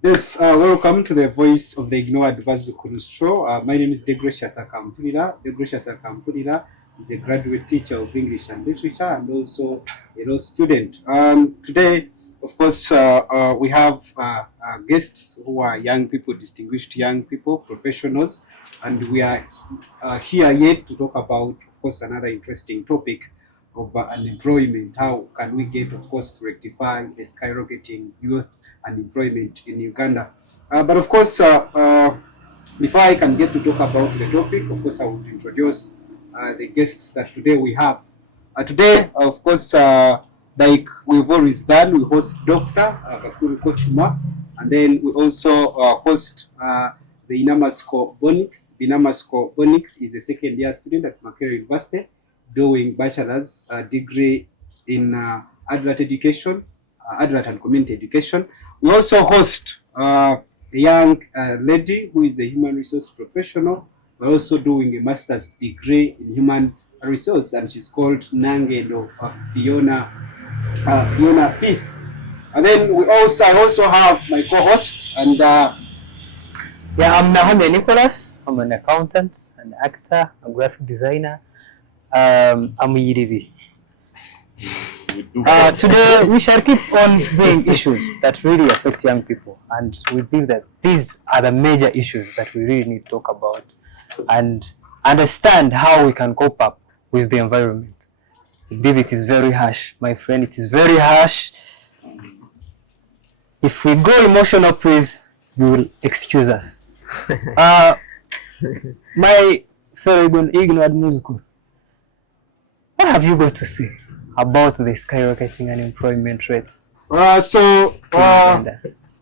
Yes, welcome to the Voice of the Ignored bazzukulu show. My name is Degracious Akampulira. Degracious Akampulira is a graduate teacher of English and Literature and also a law student. Today, of course, we have guests who are young people, distinguished young people, professionals, and we are here yet to talk about, of course, another interesting topic of unemployment. How can we get, of course, to rectify the skyrocketing youth unemployment in Uganda? But of course, before I can get to talk about the topic, of course, I would introduce the guests that today we have. Today, of course, like we've always done, we host Dr. Kakuru Kosuma, and then we also host the Inamasko Bonix. Inamasko Bonix is a second year student at Makerere University doing bachelor's degree in adult education, adult and community education. We also host a young lady who is a human resource professional. We're also doing a master's degree in human resource, and she's called Nangelo Fiona Peace. And then I also have my co-host, and I'm Nahome Nicholas. I'm an accountant, an actor, a graphic designer. I'm a UDB. Today we shall keep on doing issues that really affect young people, and we believe that these are the major issues that we really need to talk about and understand how we can cope up with the environment. I believe it is very harsh, my friend. It is very harsh. If we go emotional, please, you will excuse us. My fellow ignored musical, what have you got to say about the skyrocketing unemployment rates?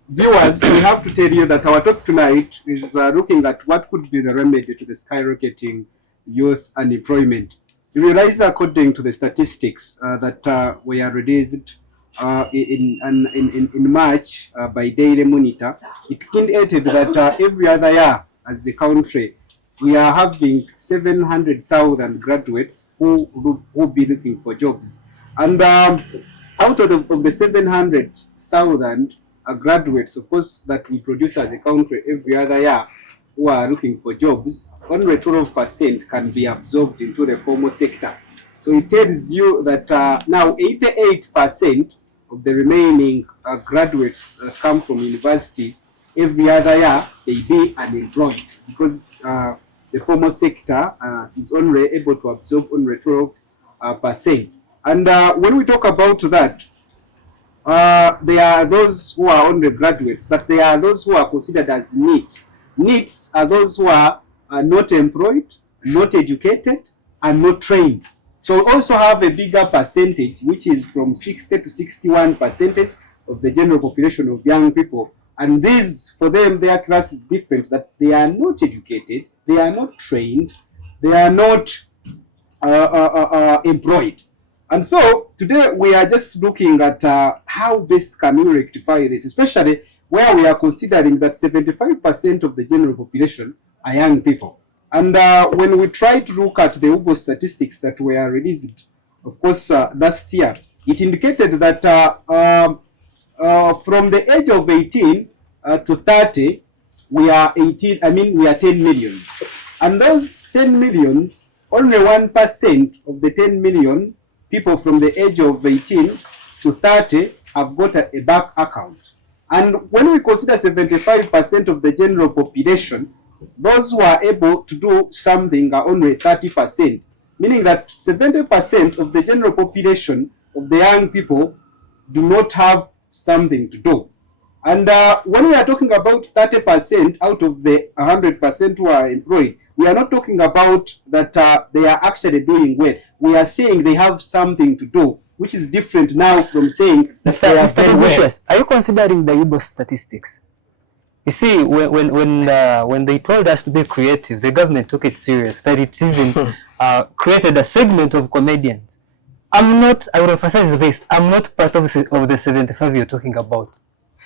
Viewers, we have to tell you that our talk tonight is looking at what could be the remedy to the skyrocketing youth unemployment. You realize, according to the statistics that were released in March by Daily Monitor, it indicated that every other year as a country, we are having 700,000 graduates who will be looking for jobs. And out of the 700,000 graduates, of course, that we produce as a country every other year who are looking for jobs, only 12% can be absorbed into the formal sector. So it tells you that now 88% of the remaining graduates come from universities. Every other year, they be unemployed because the formal sector is only able to absorb only 12%. And when we talk about that, there are those who are only graduates, but there are those who are considered as NEET. NEETs are those who are not employed, not educated, and not trained. So we also have a bigger percentage, which is from 60 to 61% of the general population of young people. And these, for them, their class is different, that they are not educated, they are not trained, they are not employed. And so today we are just looking at how best can we rectify this, especially where we are considering that 75% of the general population are young people. And when we try to look at the UBO statistics that were released, of course, last year, it indicated that from the age of 18 to 30, we are 10 million. And those 10 millions, only 1% of the 10 million people from the age of 18 to 30 have got a bank account. And when we consider 75% of the general population, those who are able to do something are only 30%, meaning that 70% of the general population of the young people do not have something to do. And when we are talking about 30% out of the 100% who are employed, we are not talking about that they are actually doing well. We are saying they have something to do, which is different now from saying that they are very well. Are you considering the UBO statistics? You see, when they told us to be creative, the government took it serious. That it even created a segment of comedians. I will emphasize this, I'm not part of the 75 you're talking about.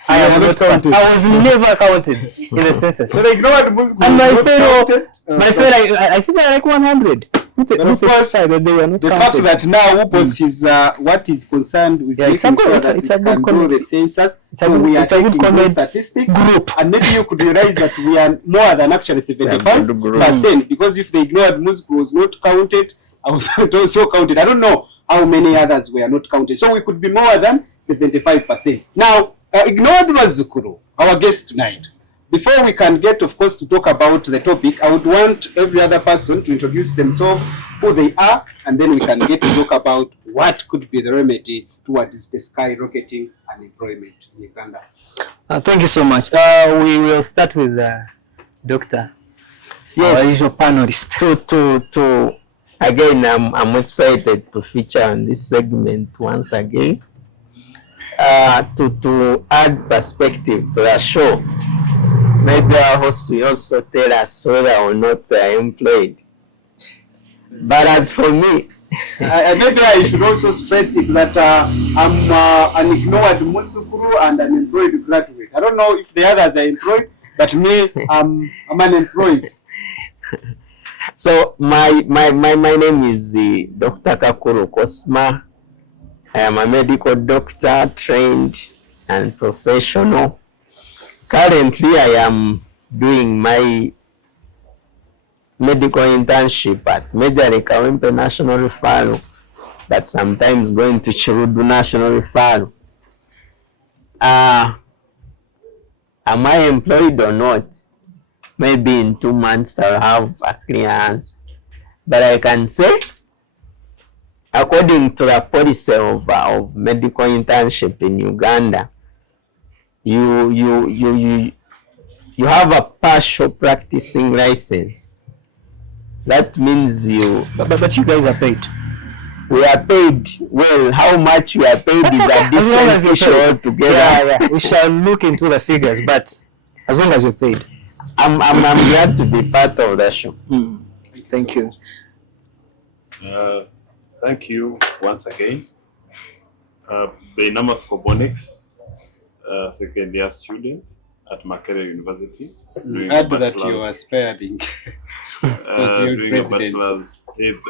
I am not counted. I was never counted in the census. So they ignored Muslims. And my fellow, I think I like 100. But of course, that they were not the counted. fact that now UPOS is what is concerned with Yeah, it's a making good- sure it's a- that it's it a good can do comment. the census, It's a so good- we are it's a good taking those comment statistics, group. and maybe you could realize that we are more than actually 75%, because if they ignored Musgu was not counted, I was not also counted. I don't know how many others were not counted, so we could be more than 75%. Now, ignored bazzukulu, our guest tonight. Before we can get, of course, to talk about the topic, I would want every other person to introduce themselves, who they are, and then we can get to talk about what could be the remedy towards the skyrocketing unemployment in Uganda. Thank you so much. We will start with Doctor. Yes. Our usual panelist. Again, I'm excited to feature on this segment once again. To add perspective to the show, maybe our host will also tell us whether or not they are employed. But as for me, Maybe I should also stress it that I'm an ignored Musukuru and an employed graduate. I don't know if the others are employed, but me, I'm unemployed. so my name is Dr. Kakuru Kosma. I am a medical doctor, trained and professional. Currently, I am doing my medical internship at Major Kawempe National Referral, that's sometimes going to Chirudu National Referral. Am I employed or not? Maybe in 2 months I'll have a clear answer. But I can say, according to the policy of medical internship in Uganda, you have a partial practicing license. That means But you guys are paid. we are paid. Well, how much we are paid That's is okay, a as long as different you're issue paid. altogether. Yeah. We shall look into the figures, but as long as you're paid. I'm glad to be part of the show. Thank you. Thank you once again. Beinamat Kobonix, second year student at Makerere University. Add that you are sparing. Doing a bachelor's.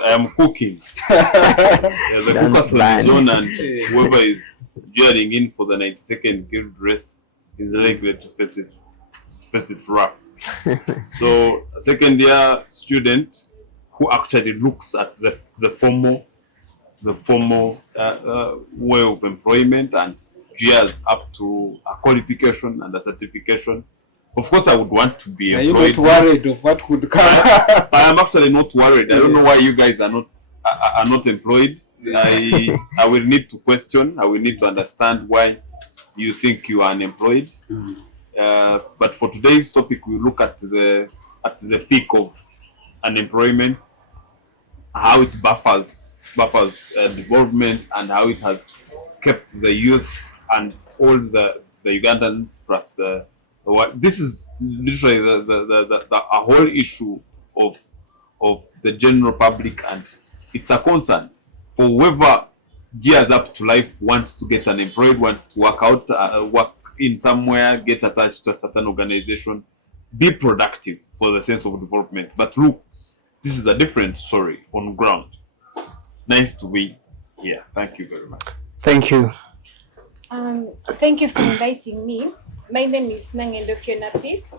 I am cooking. The cookers on zone, and whoever is joining in for the 92nd guild race is likely to face it rough. So a second year student who actually looks at the formal way of employment and gears up to a qualification and a certification. Of course, I would want to be Are you employed. not worried of what could come? I am actually not worried. I don't know why you guys are not employed. I will need to question. I will need to understand why you think you are unemployed. But for today's topic, we look at the peak of unemployment, how it buffers development, and how it has kept the youth and all the Ugandans plus the this is literally a whole issue of the general public, and it's a concern for whoever gears up to life, wants to get unemployed, want to work out, work in somewhere, get attached to a certain organization, be productive for the sense of development. But look, this is a different story on ground. Nice to be here. Thank you very much. Thank you. Thank you for inviting me. My name is Nangendo Fiona Peace.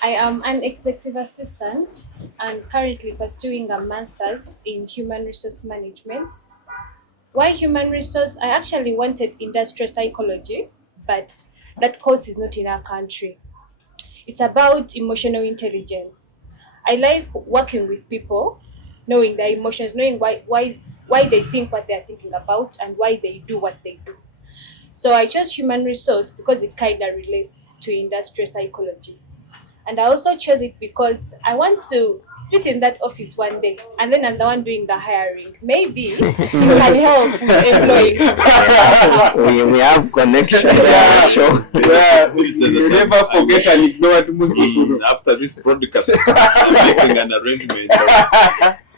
I am an executive assistant and currently pursuing a master's in human resource management. Why human resource? I actually wanted industrial psychology, but that course is not in our country. It's about emotional intelligence. I like working with people, knowing their emotions, knowing why they think what they're thinking about and why they do what they do. So I chose human resource because it kind of relates to industrial psychology. And I also chose it because I want to sit in that office one day and then I'm the one doing the hiring. Maybe it can help employing. We have connections. Yeah. Sure. You never forget an ignored Musukuru. After this broadcast, I'm making an arrangement.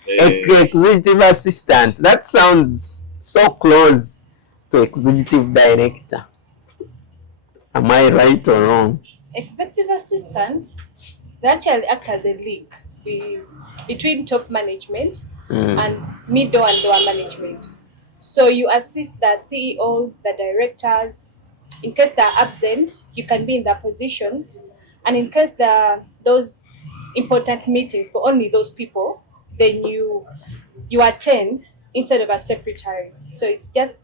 Executive assistant. That sounds so close to executive director. Am I right or wrong? Executive assistant, they actually act as a link between top management and middle and lower management. So you assist the CEOs, the directors. In case they're absent, you can be in their positions. And in case those important meetings for only those people, then you attend instead of a secretary. So it's just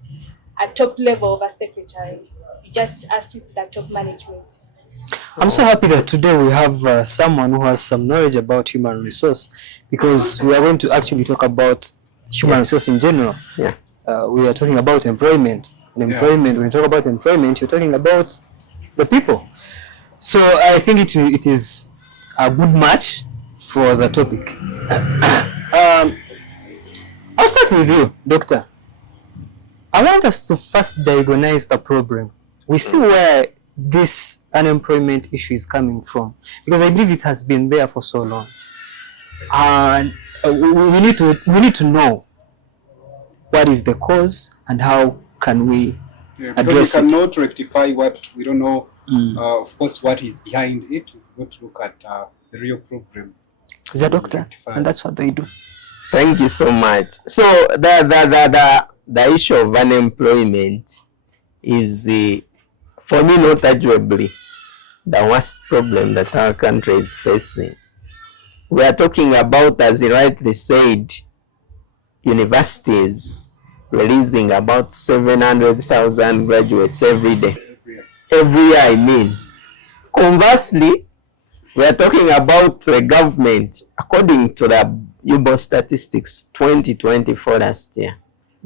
a top level of a secretary. You just assist the top management. I'm so happy that today we have someone who has some knowledge about human resource, because we are going to actually talk about human resource in general. Yeah. We are talking about employment. And employment, when you talk about employment, you're talking about the people. So I think it is a good match for the topic. I'll start with you, Doctor. I want us to first diagnose the problem. We see where this unemployment issue is coming from, because I believe it has been there for so long. And we need to know what is the cause and how can we address we it. cannot rectify what we don't know. Of course, what is behind it. We've got to look at the real problem. Is a doctor, and that's what they do. Thank you so much. So the issue of unemployment is, for me, not arguably the worst problem that our country is facing. We are talking about, as you rightly said, universities releasing about 700,000 graduates every day. Every year, I mean. Conversely, we are talking about the government, according to the UBO statistics 2024 last year.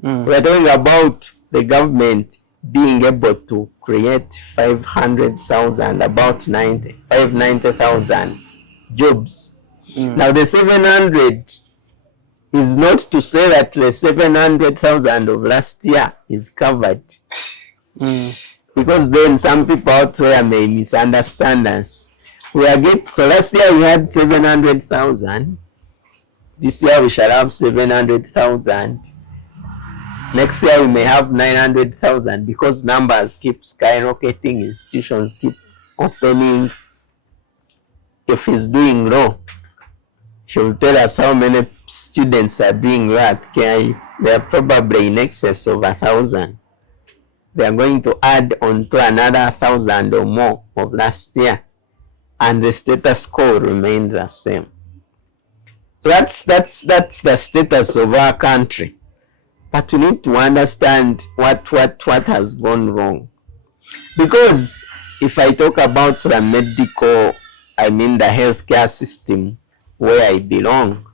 We are talking about the government being able to create 500,000, about 590,000 jobs. Now the 700 is not to say that the 700,000 of last year is covered. Because then some people out there may misunderstand us. So last year we had 700,000. This year we shall have 700,000. Next year we may have 900,000, because numbers keep skyrocketing, institutions keep opening. If he's doing law, he'll tell us how many students are doing law at KIU. They are probably in excess of 1,000. They are going to add on to another 1,000 or more of last year, and the status quo will remain the same. So that's the status of our country. But we need to understand what has gone wrong. Because if I talk about the the healthcare system where I belong,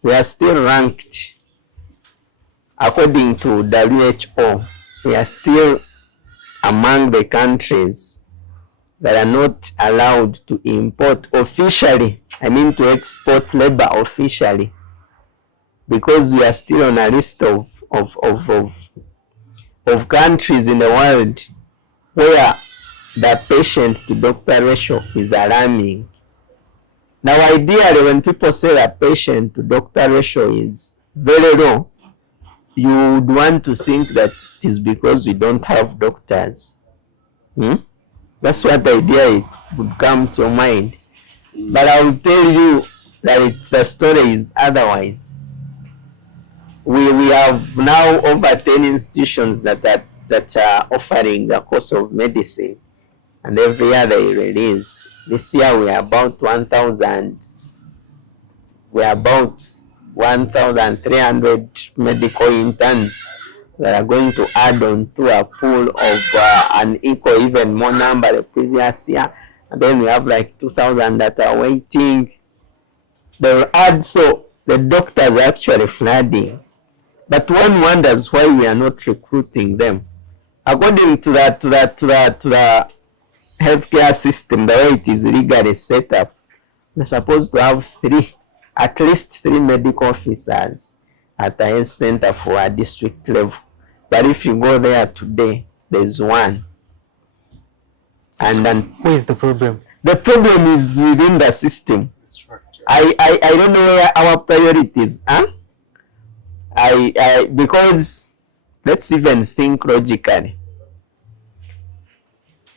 we are still ranked, according to WHO, we are still among the countries that are not allowed to import officially, to export labor officially, because we are still on a list of countries in the world where the patient to doctor ratio is alarming. Now ideally, when people say that patient to doctor ratio is very low, you would want to think that it is because we don't have doctors. That's what idea it would come to mind. But I will tell you that the story is otherwise. We have now over 10 institutions that are offering the course of medicine, and every year they release. This year we are about 1,300 medical interns that are going to add on to a pool of an equal, even more number the previous year. And then we have like 2,000 that are waiting. They will add, so the doctors are actually flooding. But one wonders why we are not recruiting them. According to the healthcare system, the way it is legally set up, we're supposed to have at least three medical officers at the health center for a district level. But if you go there today, there's one. And then Where is the problem? the problem is within the system. I don't know where our priorities are. Because let's even think logically.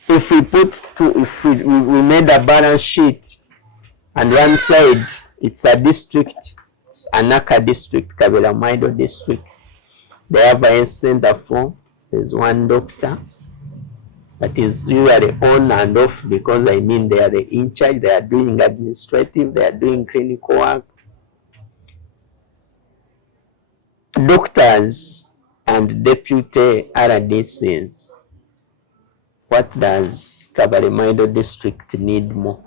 If we we made a balance sheet, and one side it's a district districts, Anaka district, Kabela Maido district, they have a center for, there's one doctor that is usually on and off, because I mean they are the in charge, they are doing administrative, they are doing clinical work. Doctors and deputy RDCs, what does Kabarimaido district need more?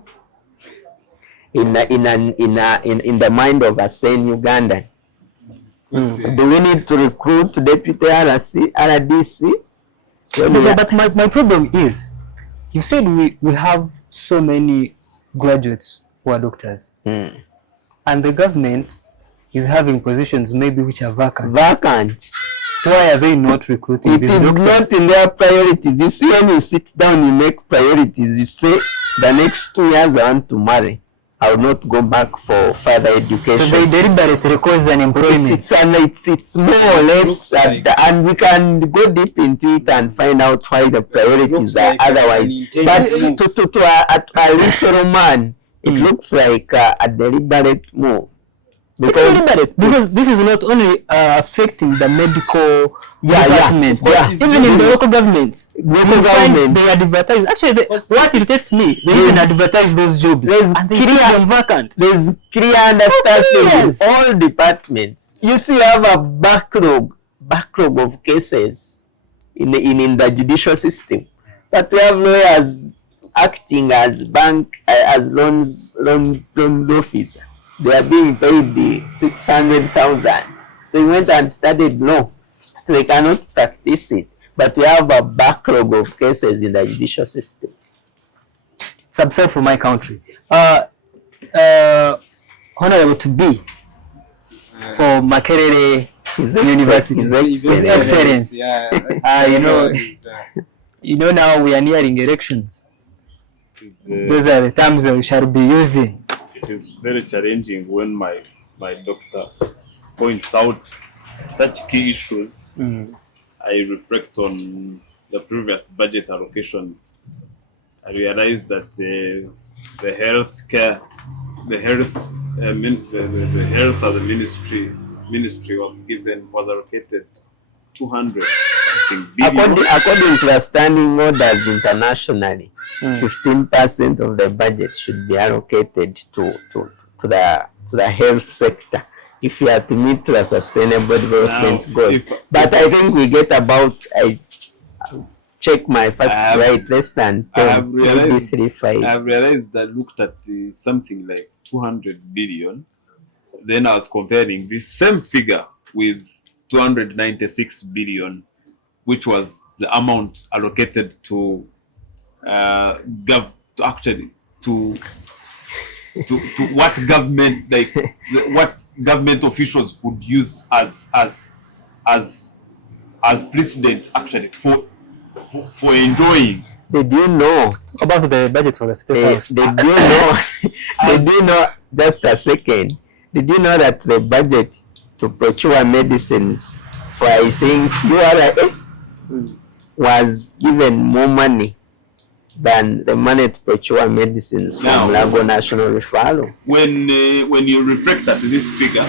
In the mind of a sane Ugandan, do we need to recruit deputy RDCs? But my problem is, you said we have so many graduates who are doctors, and the government is having positions maybe which are vacant. Why are they not recruiting these doctors? It is not in their priorities. You see, when you sit down, you make priorities. You say, the next 2 years I want to marry. I will not go back for further education. So they deliberately cause unemployment. It's more or less, and we can go deep into it and find out why the priorities are otherwise. But to a literal man, it looks like a deliberate move. Because this is not only affecting the medical department, even in the local governments. They advertise. Actually, what irritates me, they even advertise those jobs. And they leave them vacant. There's clear understanding in all departments. You see, you have a backlog of cases in the judicial system, but we have lawyers acting as loans officer. They are being paid 600,000. They went and studied law. They cannot practice it. But we have a backlog of cases in the judicial system. It's absurd for my country. Honorable to be for Makerere University. His Excellence. You know now we are nearing elections. Those are the terms that we shall be using. It is very challenging when my doctor points out such key issues. I reflect on the previous budget allocations. I realize that the health of the ministry was allocated 200 billion. According to the standing orders internationally, 15% of the budget should be allocated to the health sector if you are to meet the sustainable development goals. But I think we get about, I check my facts right, less than 10, maybe 3, 5. I have realized that I looked at something like 200 billion. Then I was comparing this same figure with 296 billion, which was the amount allocated to what government, what government officials could use as precedent actually for enjoying. Did you know About the budget for the State House? Did you know? Did you know? Just a second. Did you know that the budget to procure medicines for, I think, URA was given more money than the money to procure medicines from Lago National Referral? When you reflect at this figure,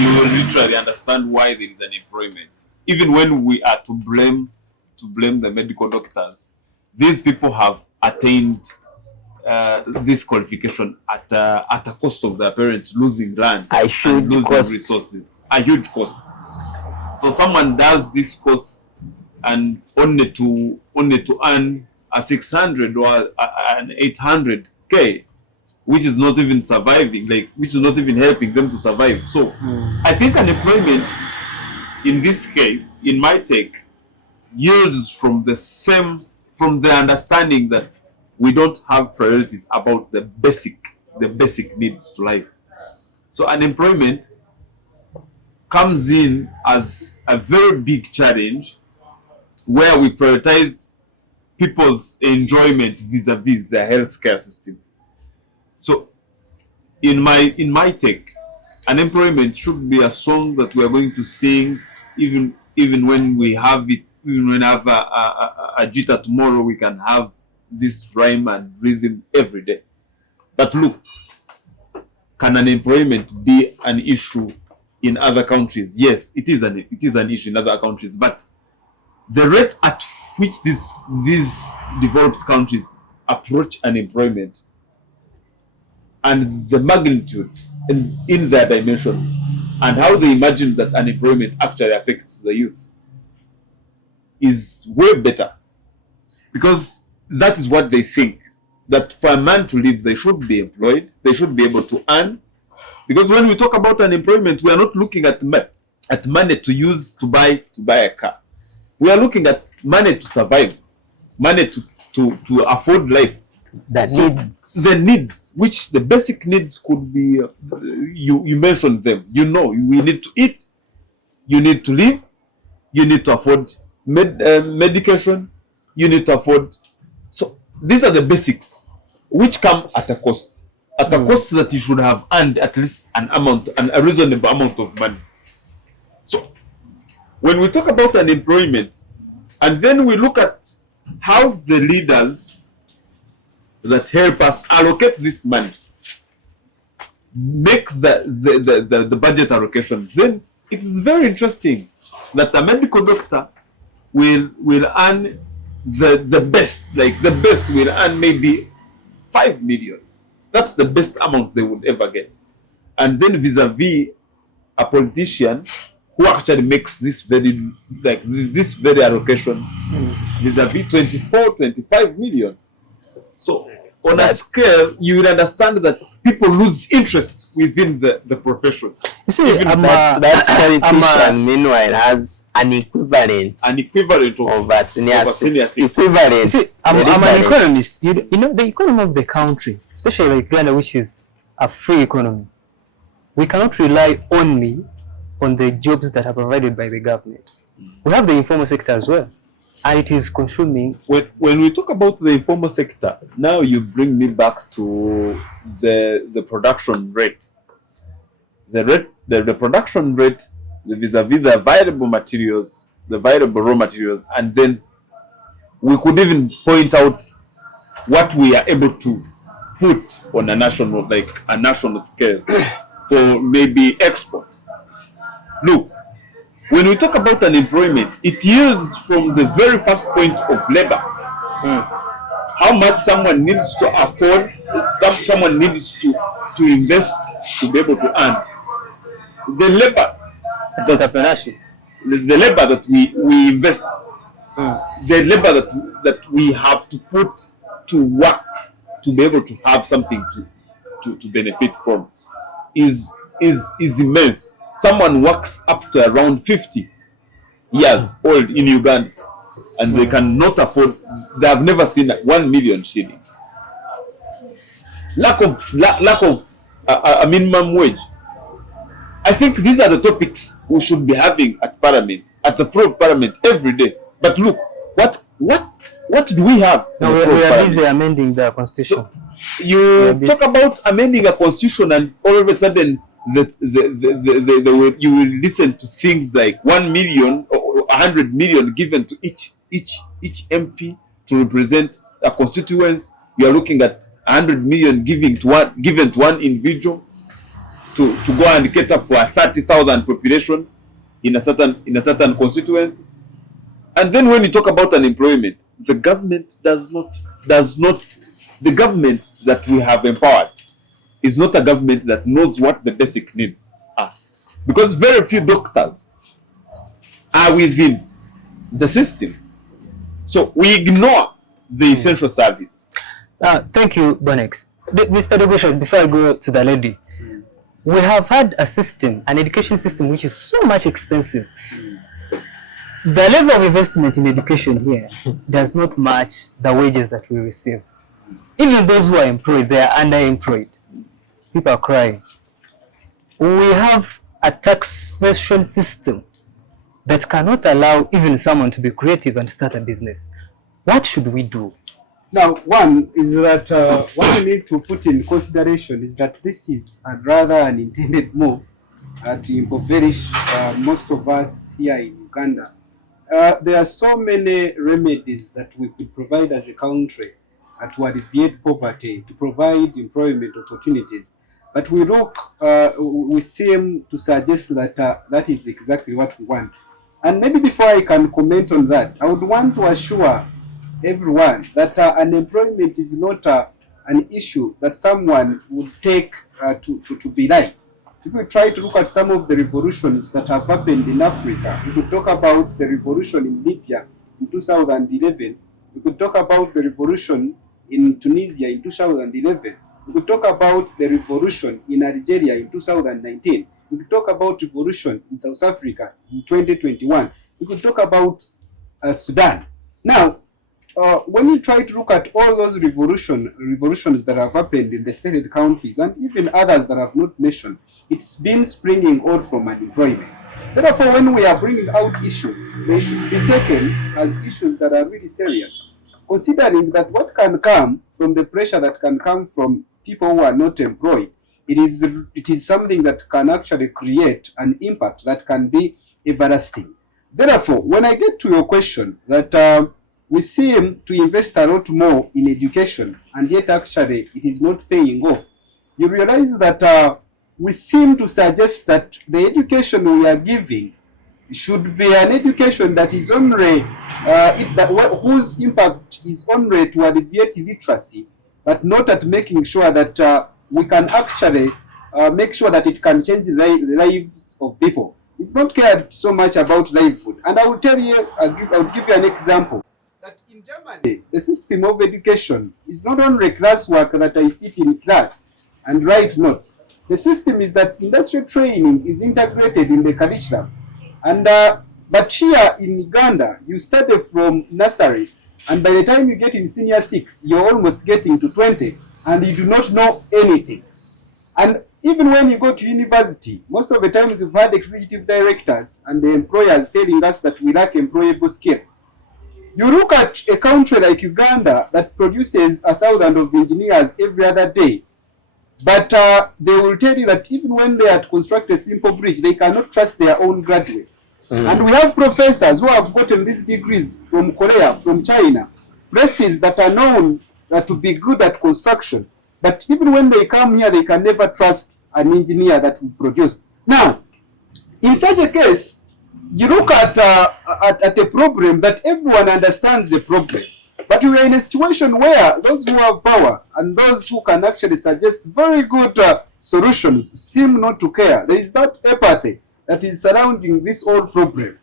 you will literally understand why there is unemployment. Even when we are to blame the medical doctors, these people have attained this qualification at a cost of their parents losing land and losing resources, a huge cost. So someone does this course and only to earn a 600 or an 800K, which is not even surviving, which is not even helping them to survive. So I think unemployment in this case, in my take, yields from the understanding that we don't have priorities about the basic needs to life. So unemployment comes in as a very big challenge where we prioritize people's enjoyment vis-a-vis the healthcare system. So in my take, unemployment should be a song that we are going to sing even when we have it, even when I have a jita tomorrow, we can have this rhyme and rhythm every day. But look, can unemployment be an issue in other countries? Yes, it is an issue in other countries, but the rate at which these developed countries approach unemployment and the magnitude in their dimensions and how they imagine that unemployment actually affects the youth is way better, because that is what they think, that for a man to live, they should be employed, they should be able to earn. Because when we talk about unemployment, we are not looking at money to use to buy a car. We are looking at money to survive, money to afford life. The needs, which the basic needs could be, you mentioned them. You know, we need to eat, you need to live, you need to afford medication, you need to afford. So these are the basics, which come at a cost. At a cost that you should have earned at least a reasonable amount of money. So when we talk about unemployment, and then we look at how the leaders that help us allocate this money, make the budget allocations, then it is very interesting that a medical doctor will earn the best, like the best will earn maybe 5 million. That's the best amount they would ever get. And then vis-a-vis a politician who actually makes this very allocation vis-a-vis 24-25 million. So on a scale, you will understand that people lose interest within the profession. You see, That politician, meanwhile, has an equivalent of a senior six. You Equivalent. see, I'm an economist. You know, the economy of the country, especially like Uganda, which is a free economy, we cannot rely only on the jobs that are provided by the government. We have the informal sector as well, and it is consuming. When we talk about the informal sector, now you bring me back to the production rate. The production rate vis-a-vis the viable materials, the viable raw materials, and then we could even point out what we are able to put on a national scale for maybe export. Look, when we talk about unemployment, it yields from the very first point of labor. How much someone needs to afford, someone needs to invest to be able to earn. The labor, Entrepreneurship. the labor that we invest, the labor that we have to put to work to be able to have something to benefit from is immense. Someone works up to around 50 years old in Uganda, and they cannot afford, they have never seen 1 million shilling. Lack of a minimum wage. I think these are the topics we should be having at Parliament, at the floor of Parliament every day. But look, what do we have? No, we are busy amending the constitution. So, you talk about amending a constitution, and all of a sudden you will listen to things like 1 million or 100 million given to each MP to represent a constituency. You are looking at 100 million given to one individual to go and cater for a 30,000 population in a certain constituency. And then when you talk about unemployment, the government the government that we have empowered is not a government that knows what the basic needs are. Because very few doctors are within the system. So we ignore the essential service. Thank you, Bonex. Mr. Debusha, before I go to the lady, we have had a system, an education system, which is so much expensive. The level of investment in education here does not match the wages that we receive. Even those who are employed, they are underemployed. People are crying. We have a taxation system that cannot allow even someone to be creative and start a business. What should we do? Now, one is that what we need to put in consideration is that this is rather an intended move to impoverish most of us here in Uganda. There are so many remedies that we could provide as a country to alleviate poverty, to provide employment opportunities. but we seem to suggest that that is exactly what we want. And maybe before I can comment on that, I would want to assure everyone that unemployment is not an issue that someone would take to be right. If we try to look at some of the revolutions that have happened in Africa, we could talk about the revolution in Libya in 2011. We could talk about the revolution in Tunisia in 2011. We could talk about the revolution in Algeria in 2019. We could talk about revolution in South Africa in 2021. We could talk about Sudan. Now, when you try to look at all those revolutions that have happened in the stated countries and even others that I have not mentioned, it's been springing all from unemployment. Therefore, when we are bringing out issues, they should be taken as issues that are really serious, considering that what can come from the pressure that can come from people who are not employed, it is something that can actually create an impact that can be everlasting. Therefore, when I get to your question that we seem to invest a lot more in education and yet actually it is not paying off, you realize that we seem to suggest that the education we are giving should be an education that is only whose impact is only to alleviate literacy, but not at making sure that we can actually make sure that it can change the lives of people. We don't care so much about livelihood. And I will tell you, I will give you an example. That in Germany, the system of education is not only classwork that I sit in class and write notes. The system is that industrial training is integrated in the curriculum. And but here in Uganda, you study from nursery, and by the time you get in senior 6, you're almost getting to 20, and you do not know anything. And even when you go to university, most of the times you've had executive directors and the employers telling us that we lack employable skills. You look at a country like Uganda that produces 1,000 of engineers every other day, but they will tell you that even when they are to construct a simple bridge, they cannot trust their own graduates. And we have professors who have gotten these degrees from Korea, from China, places that are known to be good at construction. But even when they come here, they can never trust an engineer that will produce. Now, in such a case, you look at a problem that everyone understands the problem. But we are in a situation where those who have power and those who can actually suggest very good solutions seem not to care. There is that apathy that is surrounding this whole problem.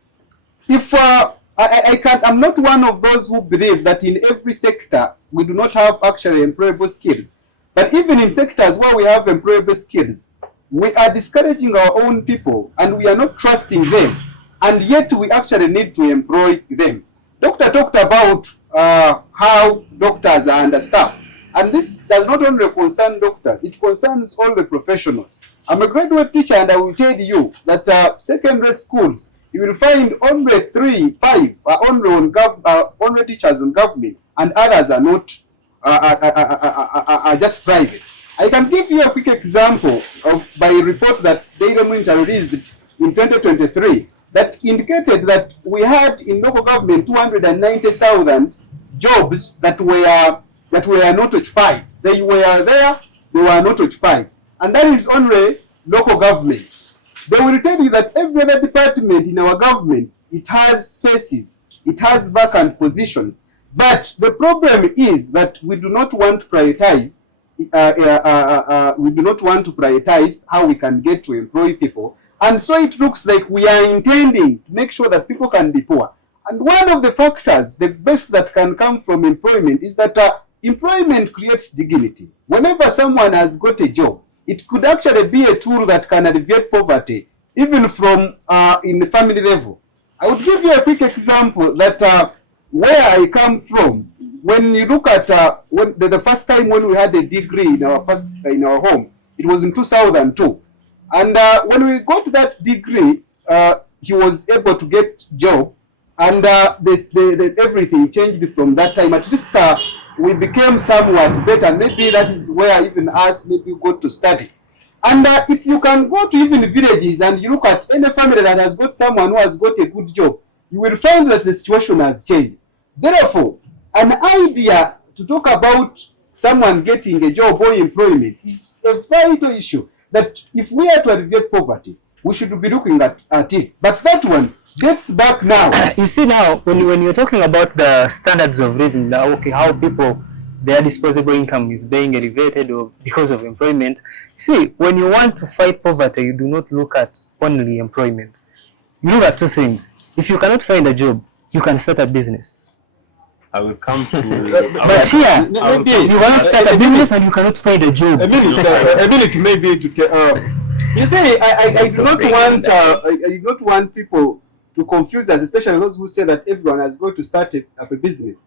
If I'm not one of those who believe that in every sector we do not have actually employable skills. But even in sectors where we have employable skills, we are discouraging our own people and we are not trusting them. And yet we actually need to employ them. Doctor talked about how doctors are understaffed. And this does not only concern doctors, it concerns all the professionals. I'm a graduate teacher and I will tell you that secondary schools, you will find only 3, 5 are only teachers on government and others are not, are just private. I can give you a quick example by a report that Daily Monitor released in 2023 that indicated that we had in local government 290,000 jobs that were not occupied. They were there, they were not occupied. And that is only local government. They will tell you that every other department in our government, it has spaces, it has vacant positions. But the problem is that we do not want to prioritize, how we can get to employ people. And so it looks like we are intending to make sure that people can be poor. And one of the factors, the best that can come from employment is that employment creates dignity. Whenever someone has got a job, it could actually be a tool that can alleviate poverty, even from in the family level. I would give you a quick example that where I come from, when you look at when the first time when we had a degree in our home, it was in 2002. And when we got that degree, he was able to get job, and everything changed from that time. At least we became somewhat better. Maybe that is where even us maybe got to study. And if you can go to even villages and you look at any family that has got someone who has got a good job, you will find that the situation has changed. Therefore, an idea to talk about someone getting a job or employment is a vital issue that if we are to alleviate poverty, we should be looking at it. But that one gets back now. You see now, when you're talking about the standards of living, okay, how people, their disposable income is being elevated or because of employment. See, when you want to fight poverty, you do not look at only employment. You look at two things. If you cannot find a job, you can start a business. I will come to. But here, you cannot start a business and you cannot find a job. A minute maybe to tell. You say I do not want I do not want people to confuse us, especially those who say that everyone is going to start up a business.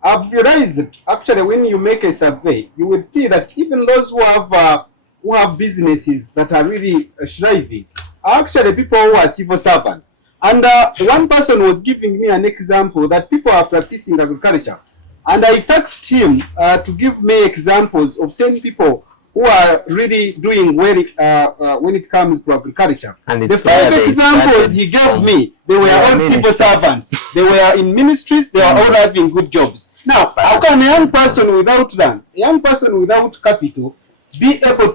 I've realized that actually when you make a survey, you would see that even those who have businesses that are really thriving are actually people who are civil servants. And one person was giving me an example that people are practicing agriculture, and I tasked him to give me examples of 10 people who are really doing well when it comes to agriculture. And the 5 examples he gave me, they were all civil servants. They were in ministries. They are all having good jobs. Now, how can a young person without land, a young person without capital, be able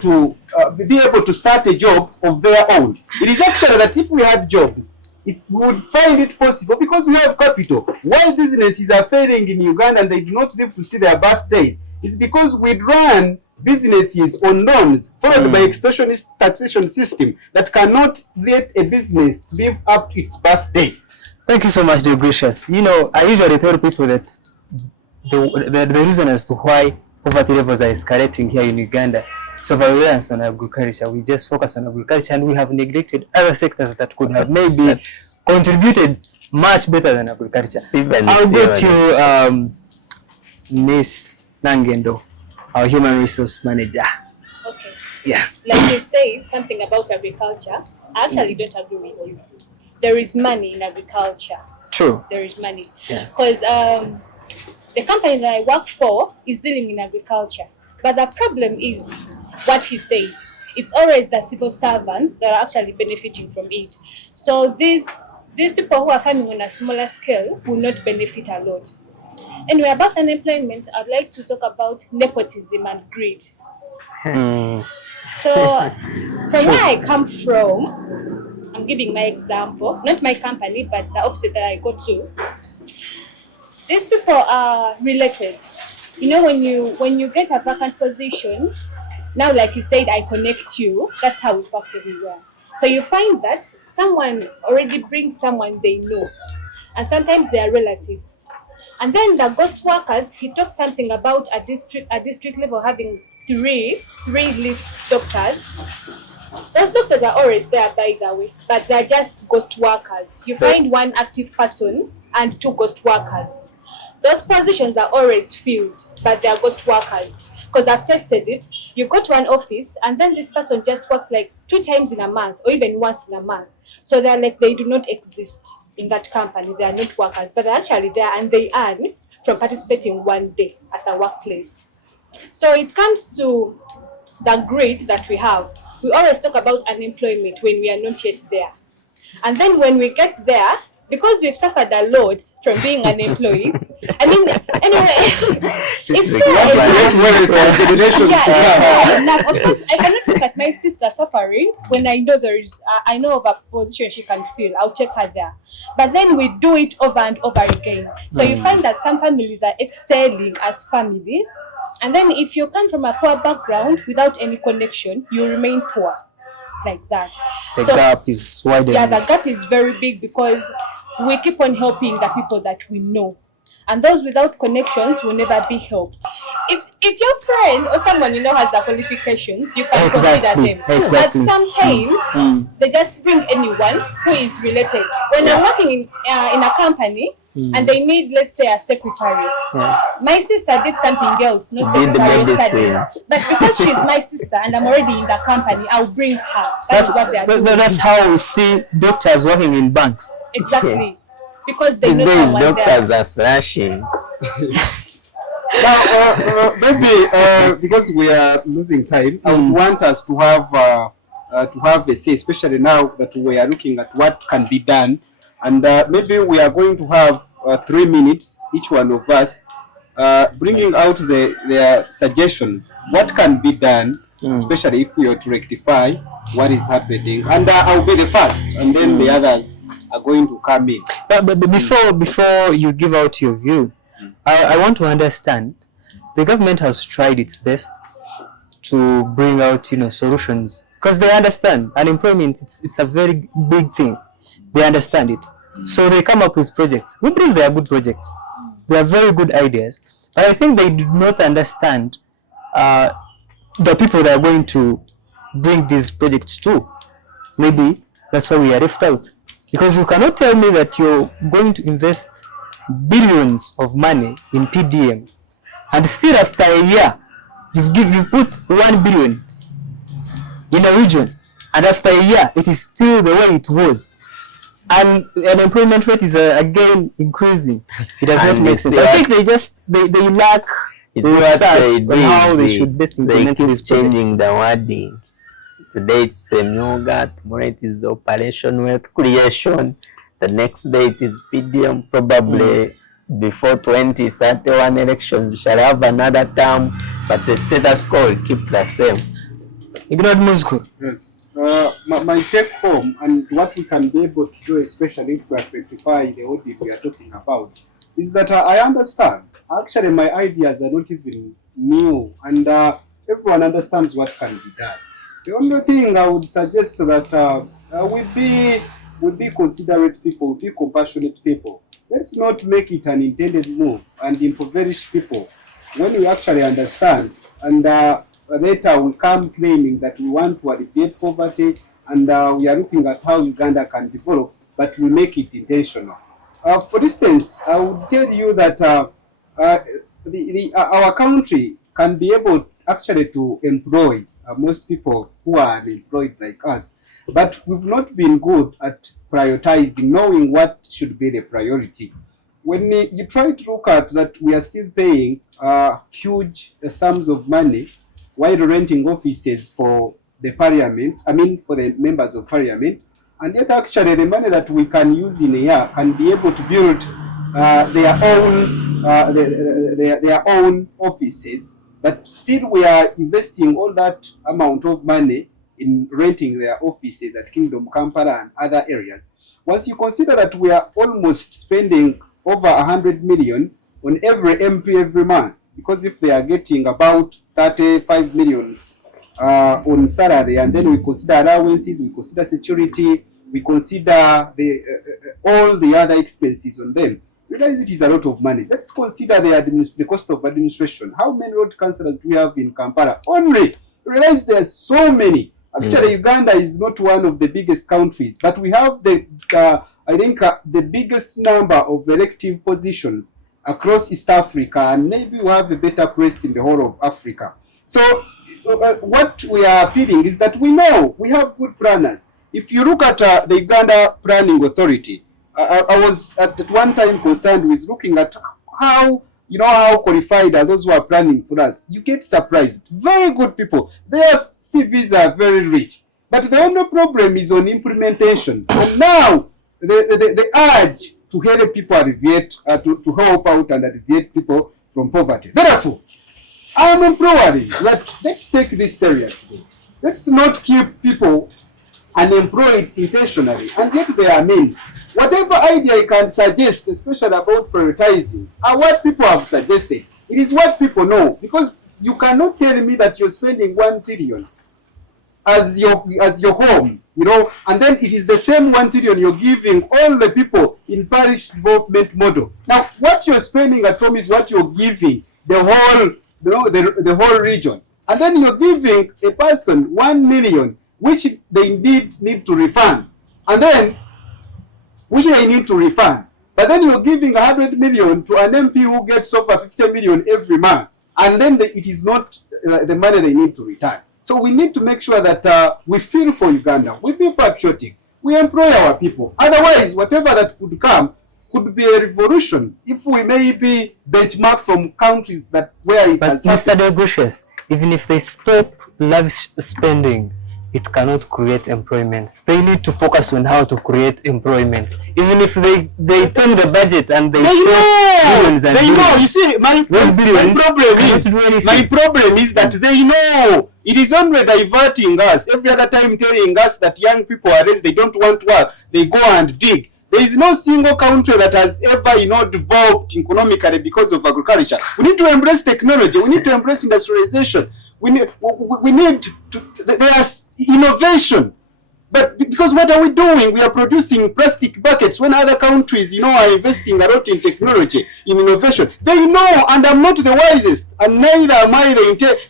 to start a job of their own? It is actually that if we had jobs, we would find it possible because we have capital. Why businesses are failing in Uganda and they do not live to see their birthdays? It's because we run businesses on loans followed by extortionist taxation system that cannot let a business live up to its birthday. Thank you so much, dear Gracious. You know, I usually tell people that the reason as to why poverty levels are escalating here in Uganda is over-reliance on agriculture. We just focus on agriculture and we have neglected other sectors that could have maybe contributed much better than agriculture. I'll go to Miss Nangendo, our human resource manager. Okay. Yeah. Like you said something about agriculture, I actually don't agree with you. There is money in agriculture. True. There is money. Yeah. Because the company that I work for is dealing in agriculture. But the problem is what he said. It's always the civil servants that are actually benefiting from it. So these people who are farming on a smaller scale will not benefit a lot. Anyway, about unemployment, I'd like to talk about nepotism and greed. So from where I come from, I'm giving my example, not my company, but the office that I go to. These people are related. You know, when you get a vacant position, now like you said, I connect you. That's how it works everywhere. So you find that someone already brings someone they know, and sometimes they are relatives. And then the ghost workers, he talked something about a district level having three list doctors. Those doctors are always there, by the way, but they're just ghost workers. You find one active person and 2 ghost workers. Those positions are always filled, but they are ghost workers. Because I've tested it. You go to an office and then this person just works like 2 times in a month or even once in a month. So they're like, they do not exist in that company. They are not workers, but they're actually there and they earn from participating one day at the workplace. So it comes to the greed that we have. We always talk about unemployment when we are not yet there. And then when we get there, because we've suffered a lot from being unemployed, I mean, anyway, it's fair enough. Of course, I cannot look at my sister suffering when I know I know of a position she can fill. I'll take her there. But then we do it over and over again. So you find that some families are excelling as families. And then if you come from a poor background without any connection, you remain poor. Like that. The gap is widening. Yeah, the gap is very big because we keep on helping the people that we know. And those without connections will never be helped. If your friend or someone you know has the qualifications, you can consider them. Exactly. But sometimes they just bring anyone who is related. When I'm working in a company and they need, let's say, a secretary. My sister did something else, not secretary studies. But because she's my sister and I'm already in the company, I'll bring her. That's what they are doing. That's how we see doctors working in banks. Exactly. Yes. Because they These know days someone doctors there. are slashing. Now, maybe because we are losing time, I would want us to have a say, especially now that we are looking at what can be done. And maybe we are going to have 3 minutes, each one of us, bringing out their suggestions. What can be done, especially if we are to rectify what is happening. And I'll be the first, and then the others are going to come in. But before you give out your view, I want to understand. The government has tried its best to bring out, solutions, because they understand unemployment. It's a very big thing. They understand it, so they come up with projects. We believe they are good projects. They are very good ideas, but I think they do not understand the people that are going to bring these projects to. Maybe that's why we are left out. Because you cannot tell me that you're going to invest billions of money in PDM, and still after a year, you've put 1 billion in a region, and after a year, it is still the way it was. And unemployment rate is again increasing. It does not make sense. I think they lack research on how they should best implement these projects. Changing the wording. Today it's Semyoga, tomorrow it is Operation Wealth Creation, the next day it is PDM. Probably before 2031 elections we shall have another term, but the status quo will keep the same. Ignored Muzko. Yes. My take home and what we can be able to do, especially if we are rectifying the audit we are talking about, is that I understand. Actually, my ideas are not even new, and everyone understands what can be done. The only thing I would suggest that we be considerate people, be compassionate people. Let's not make it an intended move and impoverish people when we actually understand, and later we come claiming that we want to alleviate poverty and we are looking at how Uganda can develop, but we make it intentional. For instance, I would tell you that our country can be able actually to employ most people who are unemployed like us, but we've not been good at prioritizing, knowing what should be the priority. When you try to look at that, we are still paying huge sums of money while renting offices for the parliament, for the members of parliament, and yet actually the money that we can use in a year can be able to build their own offices, but still we are investing all that amount of money in renting their offices at Kingdom, Kampala and other areas. Once you consider that we are almost spending over 100 million on every MP every month, because if they are getting about 35 millions on salary, and then we consider allowances, we consider security, we consider all the other expenses on them, realize it is a lot of money. Let's consider the cost of administration. How many road councillors do we have in Kampala? Only. Realize there are so many. Actually, Uganda is not one of the biggest countries, but we have the biggest number of elective positions across East Africa, and maybe we have a better place in the whole of Africa. So what we are feeling is that we know we have good planners. If you look at the Uganda Planning Authority, I was at one time concerned with looking at how qualified are those who are planning for us. You get surprised. Very good people. Their CVs are very rich. But the only problem is on implementation. And now the urge to help people alleviate, to help out and alleviate people from poverty. Therefore, I'm imploring that let's take this seriously. Let's not keep people unemployed intentionally, and yet there are means. Whatever idea you can suggest, especially about prioritizing, are what people have suggested. It is what people know, because you cannot tell me that you're spending 1 trillion as your home, and then it is the same 1 trillion you're giving all the people in parish development model. Now, what you're spending at home is what you're giving the whole, the whole region, and then you're giving a person 1 million, which they indeed need to refund, and then but then you're giving 100 million to an MP who gets over 50 million every month, and then it is not the money they need to return. So we need to make sure that we feel for Uganda, we be patriotic, we employ our people. Otherwise, whatever that could come could be a revolution if we maybe benchmark from countries where it has happened. Mr. Degricious, even if they stop lavish spending it cannot create employments. They need to focus on how to create employments. Even if they turn the budget and they save billions and they know. billions. You see, my problem is that they know. It is only diverting us. Every other time telling us that young people are lazy, they don't want to work, they go and dig. There is no single country that has ever, developed economically because of agriculture. We need to embrace technology. We need to embrace industrialization. We need to, there's innovation. But because what are we doing? We are producing plastic buckets when other countries, are investing a lot in technology, in innovation. They know, and I'm not the wisest, and neither am I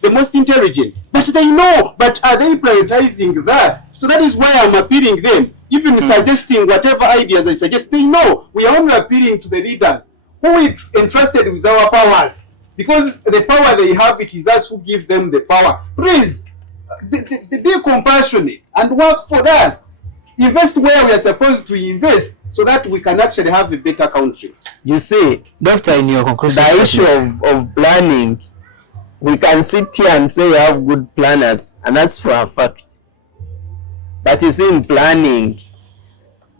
the most intelligent. But they know. But are they prioritizing that? So that is why I'm appealing them. Even suggesting whatever ideas I suggest, they know. We are only appealing to the leaders who we entrusted with our powers. Because the power they have, it is us who give them the power. Please, be compassionate and work for us. Invest where we are supposed to invest so that we can actually have a better country. You see, Doctor, in your conclusion, the issue of planning, we can sit here and say we have good planners, and that's for a fact. But you see, in planning,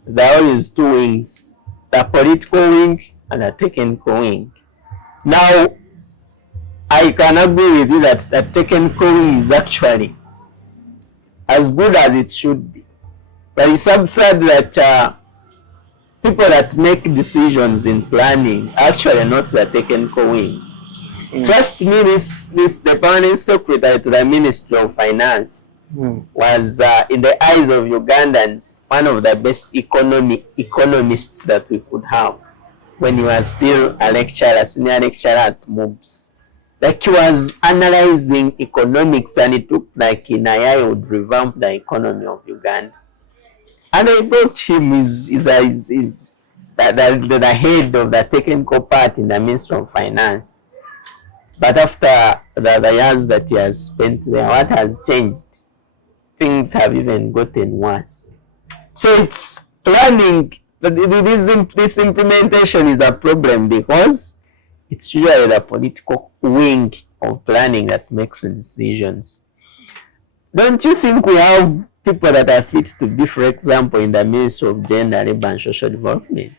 there are always two wings, the political wing and the technical wing. Now, I can agree with you that the technical wing is actually as good as it should be. But it's absurd that people that make decisions in planning actually not the technical wing. Trust me, the permanent secretary to the Ministry of Finance was, in the eyes of Ugandans, one of the best economists that we could have when he was still a lecturer, senior lecturer at MOOBS. Like, he was analyzing economics, and it looked like in a year would revamp the economy of Uganda. And I thought him is the head of the technical part in the Ministry of Finance. But after the years that he has spent there, what has changed? Things have even gotten worse. So it's planning, but this implementation is a problem because it's usually the political wing of planning that makes the decisions. Don't you think we have people that are fit to be, for example, in the Ministry of Gender, Labour and Social Development?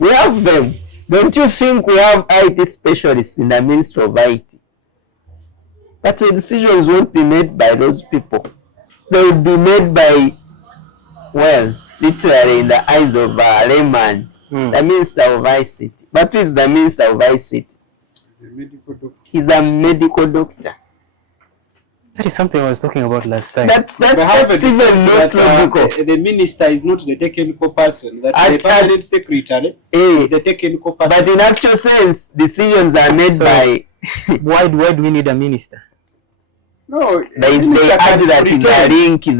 We have them. Don't you think we have IT specialists in the Ministry of IT? But the decisions won't be made by those people. They will be made by, well, literally in the eyes of a layman, the Minister of ICT. But who is the Minister of ICT? He's a medical doctor. He's a medical doctor. that is something I was talking about last time. That's even not logical. The minister is not the technical person. That the permanent secretary is the technical person. But in actual sense, decisions are made by. Why do we need a minister? No, there is the idea that is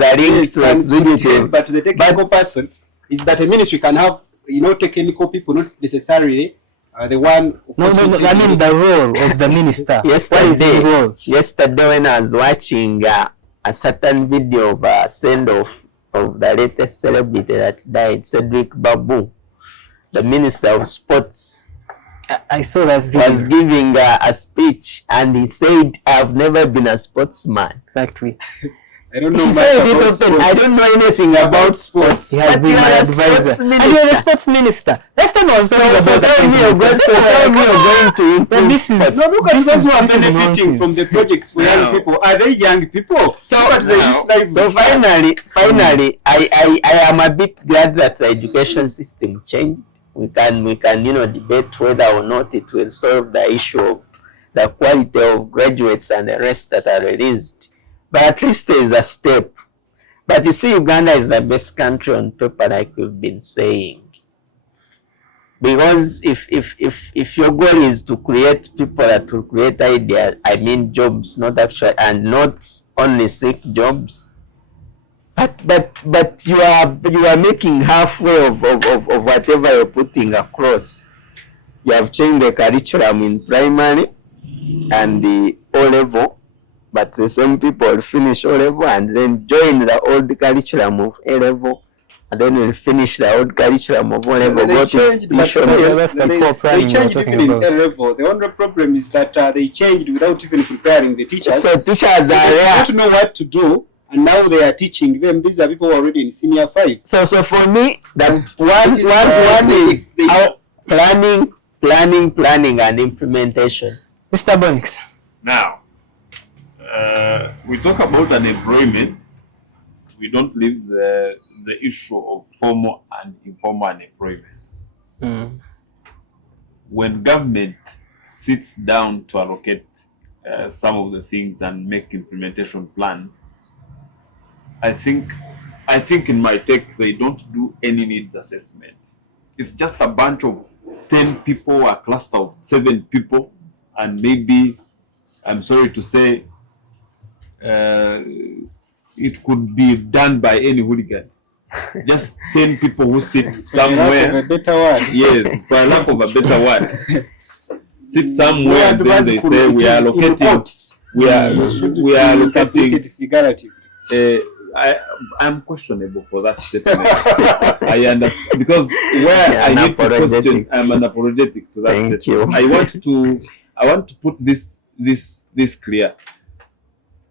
a link to executive. But the technical person is that a ministry can have, technical people, not necessarily the one. No, I mean the role of the minister. What is his role? Yesterday when I was watching a certain video of a send-off of the latest celebrity that died, Cedric Babu, the Minister of Sports, I saw that video. Was giving a speech, and he said, "I've never been a sportsman." Exactly. I don't know. He said I don't know anything about sports. He has been my advisor. And you're the sports minister. Last time I was talking about that. This is no, look at those who are benefiting from the projects for young people. Are they young people? So finally, I am a bit glad that the education system changed. We can debate whether or not it will solve the issue of the quality of graduates and the rest that are released. But at least there is a step. But you see, Uganda is the best country on paper, like we've been saying. Because if your goal is to create people that will create ideas, I mean jobs, not actually, and not only seek jobs. But you are making halfway of whatever you're putting across. You have changed the curriculum in primary and the O level, but the same people will finish O level and then join the old curriculum of A level, and then will finish the old curriculum of O level. They changed even in A level. The only problem is that they changed without even preparing the teachers. So teachers are they don't know what to do. and now they are teaching them. These are people who are already in senior 5. So for me, that one is planning and implementation. Mr. Bonix. Now, we talk about unemployment. We don't leave the issue of formal and informal unemployment. When government sits down to allocate some of the things and make implementation plans, I think in my take, they don't do any needs assessment. It's just a bunch of 10 people, a cluster of 7 people, and maybe, I'm sorry to say, it could be done by any hooligan. Just 10 people who sit somewhere. For lack of a better word. Yes, for lack of a better word. Sit somewhere and then they say we are allocating. We are allocating. I'm questionable for that statement. I understand because where I need to question, I'm unapologetic to that Thank statement. you. I want to put this clear.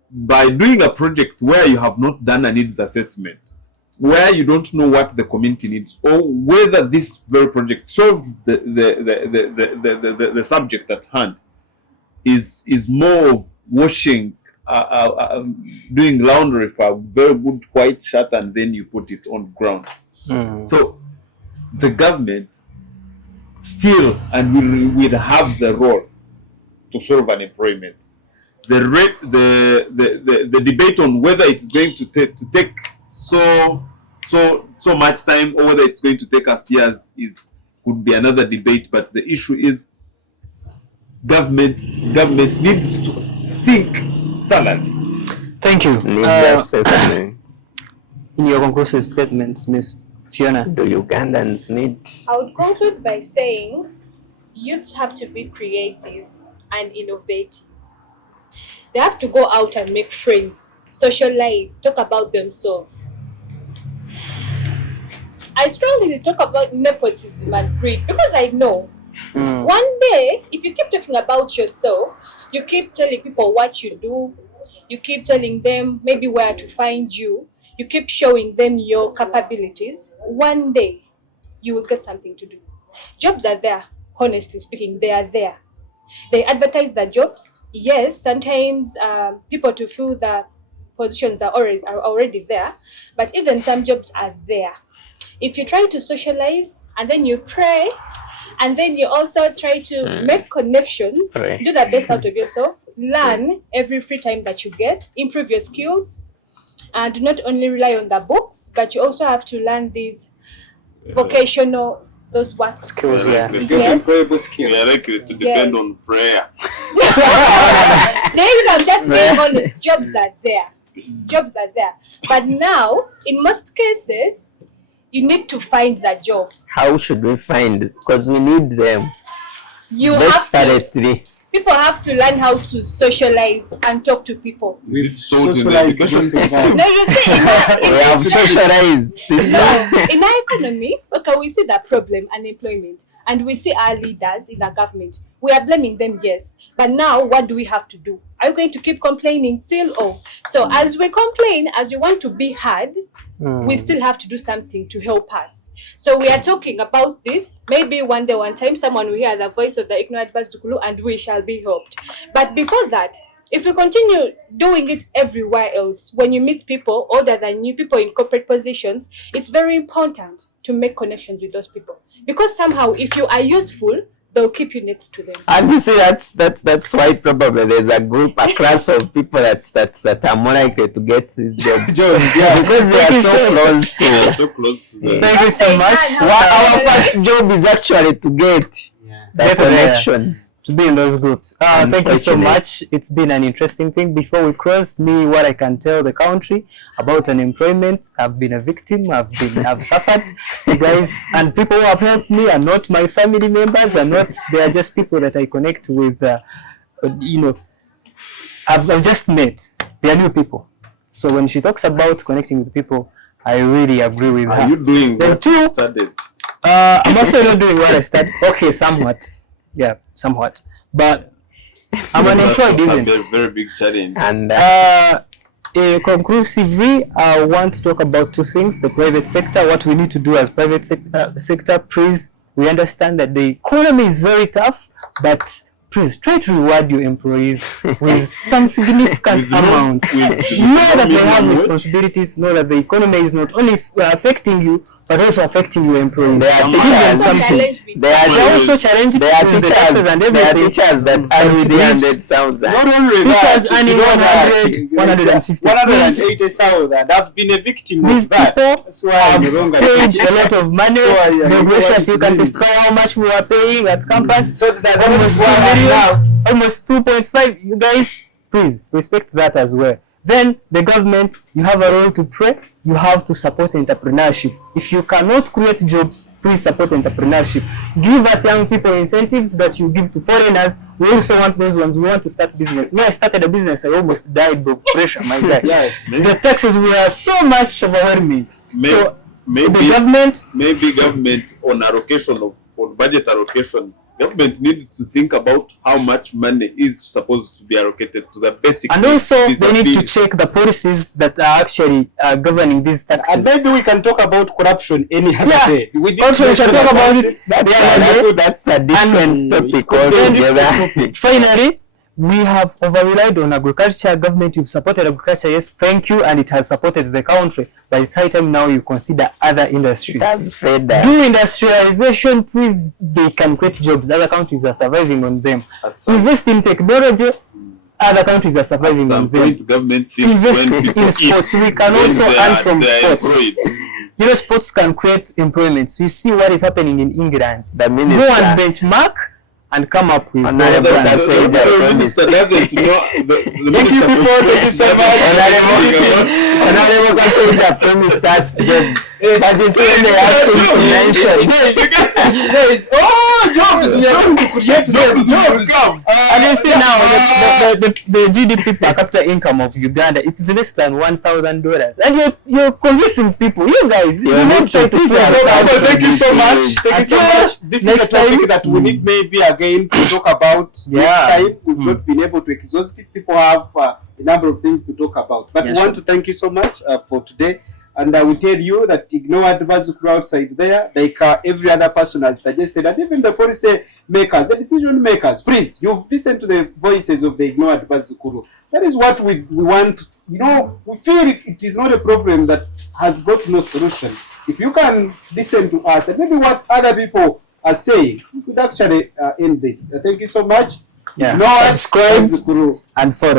By doing a project where you have not done a needs assessment, where you don't know what the community needs, or whether this very project solves the subject at hand, is more of washing, doing laundry for a very good white shirt and then you put it on ground. So the government still and will have the role to solve unemployment. The debate on whether it's going to take so much time or whether it's going to take us years could be another debate. But the issue is government needs to think thoroughly. Thank you. Needs assessment. In your conclusive statements, Ms. Fiona. Do Ugandans need? I would conclude by saying youths have to be creative and innovative. They have to go out and make friends, socialize, talk about themselves. I strongly talk about nepotism and greed because I know one day, if you keep talking about yourself, you keep telling people what you do, you keep telling them maybe where to find you, you keep showing them your capabilities, one day you will get something to do. Jobs are there, honestly speaking, they are there. They advertise the jobs. Yes, sometimes people to feel that positions are already there, but even some jobs are there. If you try to socialize and then you pray and then you also try to make connections, do the best out of yourself, learn every free time that you get, improve your skills, and do not only rely on the books, but you also have to learn these vocational those what Skills, yeah. Yes. Employable skills. We are likely to depend Yes. on prayer. Then I'm just being honest, jobs are there. Jobs are there. But now, in most cases, you need to find that job. How should we find it? Because we need them You have to, desperately. people have to learn how to socialize and talk to people. With Taught in the socialized education things system. No, you see, We have socialized system. in our economy, okay, we see that problem, unemployment, and we see our leaders in our government. We are blaming them, yes. But now, what do we have to do? Are we going to keep complaining till oh? So as we complain, as we want to be heard, we still have to do something to help us. So we are talking about this. Maybe one day, one time, someone will hear the voice of the ignorant bazzukulu and we shall be helped. But before that, if we continue doing it everywhere else, when you meet people older than you, people in corporate positions, it's very important to make connections with those people. Because somehow, if you are useful, they'll keep you next to them. And you see, that's why probably there's a group, a class of people that are more likely to get these jobs. yeah. Because they are so close to. So close to them. Thank you so much. Our first job is actually to get the Get there. connections. To be in those groups. Thank you so Unfortunate. much. It's been an interesting thing. Before we close, me, what I can tell the country about unemployment, I've been a victim. I've suffered. You guys and people who have helped me are not my family members, are not. They are just people that I connect with. I've just met. They are new people. So when she talks about connecting with people, I really agree with her. Are you doing Then what two, you studied? I'm actually not doing what I studied. Okay, somewhat. Yeah, somewhat. But I'm unemployed That's a even. very, very big challenge. And Conclusively, I want to talk about two things: the private sector, what we need to do as private sector. Please, we understand that the economy is very tough, but please try to reward your employees with some significant amount. Know that they have responsibilities. Know that the economy is not only affecting you, but also affecting your employees. They are also challenged They are with the taxes and They are everything. teachers that earn 300,000. Not only Teachers that, earning you know that 150. 180,000. I've been a victim These of that. people That's why I'm no have longer paid a lot of money. So, Gracious, you can please. testify how much we are paying at campus. So that Almost 2 million, almost 2.5. You guys, please respect that as well. Then the government, you have a role to play. You have to support entrepreneurship. If you cannot create jobs, please support entrepreneurship. Give us young people incentives that you give to foreigners. We also want those ones. We want to start business. Me, I started a business. I almost died of pressure. My guy. Yes. The taxes were so much overwhelming. So the government, maybe government on allocation of on budget allocations, government needs to think about how much money is supposed to be allocated to the basic and needs, also they need to vis-a-vis- check the policies that are actually governing these taxes. And maybe we can talk about corruption any other Yeah. day. We did Also, we shall mention talk about it. That's a different topic altogether. Finally, we have over-relied on agriculture. Government, you've supported agriculture, yes, thank you, and it has supported the country. But it's high time now you consider other industries. That's fed us. Do industrialization, please. They can create jobs. Other countries are surviving on them. Invest in technology. Other countries are surviving At on some them. point, government thinks Invest when people in sports. eat, We can when also they earn are- from they are sports. employed. You know, sports can create employment. So you see what is happening in England. The Go minister. and benchmark and come up with Honorable those plans. That's it. So the minister doesn't know the Thank you, minister people. Thank you so much. Honorable can say the premise starts jobs. But it's when they ask him to mention. Says, oh, jobs. We are going to create jobs. And you see now the GDP per capita income of Uganda, it is less than $1,000, and you're convincing people. You guys, you You're not not try to trying to figure figure out. out. Thank you so much. Thank you so much. This Next is a topic time. that we need maybe again to talk about. Yeah. Next time we've not been able to exhaust it. People have a number of things to talk about. But Yeah, we want to thank you so much for today. And I will tell you that ignore bazzukulu outside there, like every other person has suggested, and even the policy makers, the decision makers. Please, you've listened to the voices of the ignored bazzukulu. That is what we want. You know, we feel it is not a problem that has got no solution. If you can listen to us and maybe what other people are saying, we could actually end this. Thank you so much. Yeah. Ignore Subscribe bazzukulu. and follow.